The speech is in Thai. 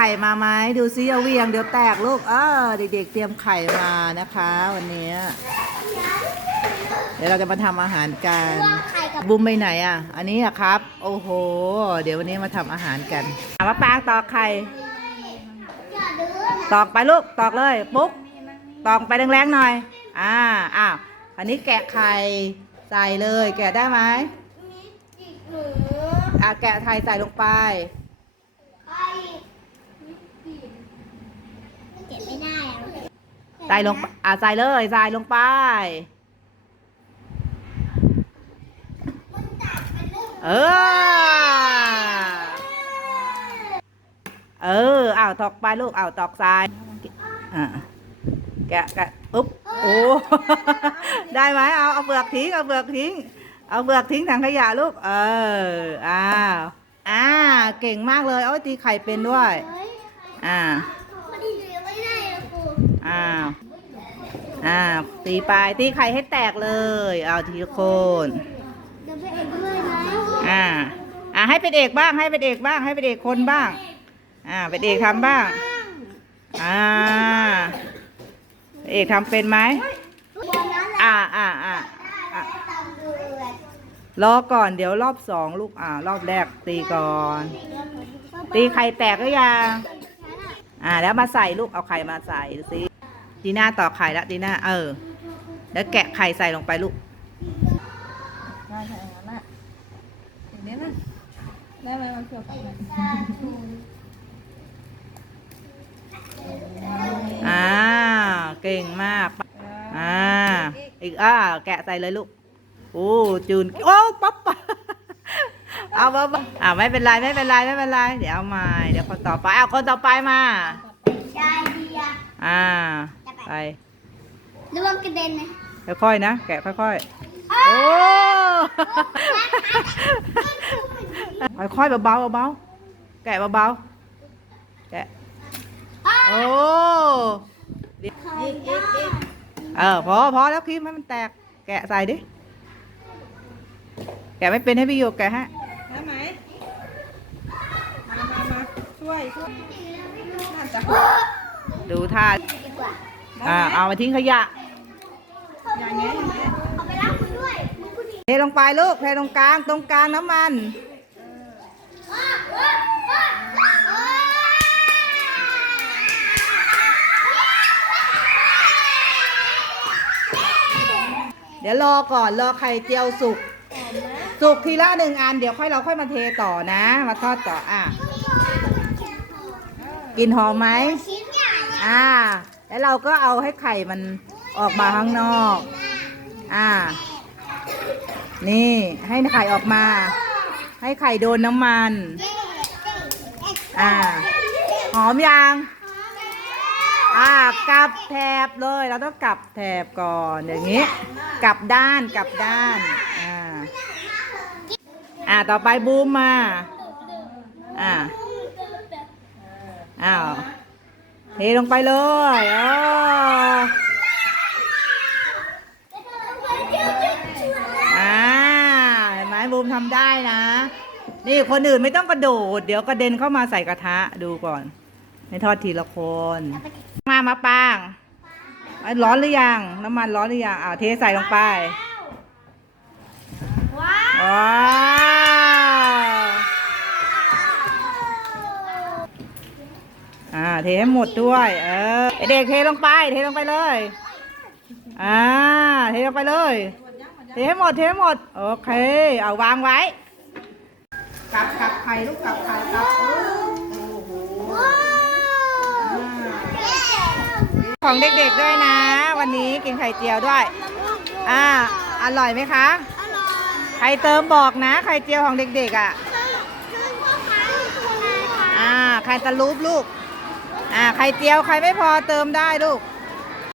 ไข่มาไหมดูซิเอาเวียงเดี๋ยวแตกลูกเออเด็กๆเตรียมไข่มานะคะ วันนี้เดี๋ยวเราจะมาทำอาหารกันไข่กับบุมไปไหนอะ อันนี้อะครับ โอ้โห เดี๋ยววันนี้มาทำอาหารกันถามว่าปางตอกไข่อย่าดื้อตอกไปลูกตอกเลยปุ๊บตอกไปแรงๆหน่อย อ่าอ้าวอันนี้แกะไข่ใส่เลย แกะได้ไหมมีจิกหนูอะแกะไข่ใส่ลงไป ไข่เก็บไม่ได้อะ ใส่ลงอะใส่เลยใส่ลงไป เออ เอออ้าวตอกไปลูกอ้าวตอกทรายอะแกะแกะอุ๊บโอ้ได้ไหมเอาเอาเปลือกทิ้งเอาเปลือกทิ้ง เอาเปลือกทิ้งถังขยะลูกเอออ้าวอ่าเก่งมากเลยเอาตีไข่เป็นด้วย อ่า พอดีเหลือไม่ได้แล้วกู อ้าวอ้าวตีไปตีไข่ให้แตกเลย เอาทีละคนเดี๋ยวไปเอ็ดด้วยนะอ่าอ่าให้เป็นเอกบ้างให้เป็นเอกบ้าง ให้เป็นเอกคนบ้าง อ่าเป็นเอกทำบ้าง อ่า เอกทำเป็นไหมวันนั้นแหละอ่าอ่าอ่าอ่าตามดูเลยรอก่อนเดี๋ยวรอบสองลูกอ่ารอบแรกตีก่อน ตีไข่แตกหรือยัง อ่า แล้วมาใส่ลูกเอาไข่มาใส่ดูสิดีน่าต่อกไข่แล้วดีน่าเออ แล้วแกะไข่ใส่ลงไปลูกได้ใช่งั้นแหละอย่างนี้นะได้ไหมมันเกี่ยวกับมันอ่าเก่งมากอ่าอีกอ่าแกะใส่เลยลูกโอ้จูนโอ้ป๊อปป๊า เอาบ้าอ่าไม่เป็นไรไม่เป็นไรไม่เป็นไร เดี๋ยวเอาใหม่เดี๋ยวคนต่อไปเอาคนต่อไปมา ชายเดียอ่า ไป ระวังกระเด็นนะค่อยๆนะ แกะค่อยๆ โอ้ ค่อยๆเบาๆเบาๆแกะเบาๆแกะ โอ้เออพอพอแล้วครีมให้มันแตก แกะใส่ดิ แกะไม่เป็นให้พี่โยกแกะฮะ ได้ไหมมามามา ช่วยช่วยน่าจะดูท่าดีกว่าอ่าเอามาทิ้งขยะอย่างเงี้ยอย่างเงี้ยเอาไปล้างมือด้วยมือคุณดีเทลงไปลูกเทตรงกลางตรงกลางน้ำมันอ้าวอ้าวอ้าวอ้าวเดี๋ยวรอก่อนรอไข่เจียวสุก สุกทีละหนึ่งอัน เดี๋ยวค่อยเราค่อยมาเทต่อนะ มาทอดต่ออะ กลินหอมไหมชิ้นใหญ่อะอ่า แล้วเราก็เอาให้ไข่มันออกมาข้างนอก อ่า นี่ให้ไข่ออกมา ให้ไข่โดนน้ำมัน อ่า หอมยัง อ่ากลับแถบเลย เราต้องกลับแถบก่อนอย่างนี้ กลับด้านกลับด้าน อ่า อ่าต่อไปบูมมา อ่า อ้าวเทลงไปเลยอ๋ออ่าเห็นไหมบูมทำได้นะ นี่คนอื่นไม่ต้องกระโดด เดี๋ยวกระเด็นเข้ามาใส่กระทะดูก่อนให้ทอดทีละคน มามาปางอะร้อนหรือยัง น้ำมันร้อนหรือยังอ่าเทใส่ลงไป ว้าวว้าว อ่า เทให้หมดด้วย เออไอเด็กเทลงไป เทลงไปเลย อ่า เทลงไปเลย เทให้หมด เทให้หมด โอเค เอาวางไว้กลับกลับไข่ลูกกลับไข่กลับโอ้โหของเด็กๆด้วยนะ วันนี้กินไข่เจียวด้วย อ่า อร่อยไหมคะอร่อยใครเติมบอกนะ ไข่เจียวของเด็กๆอะคือพ่อค้าคุณนายค่ะอ่า ใครตะลุบลูก อ่าไข่เจียวใครไม่พอเติมได้ลูก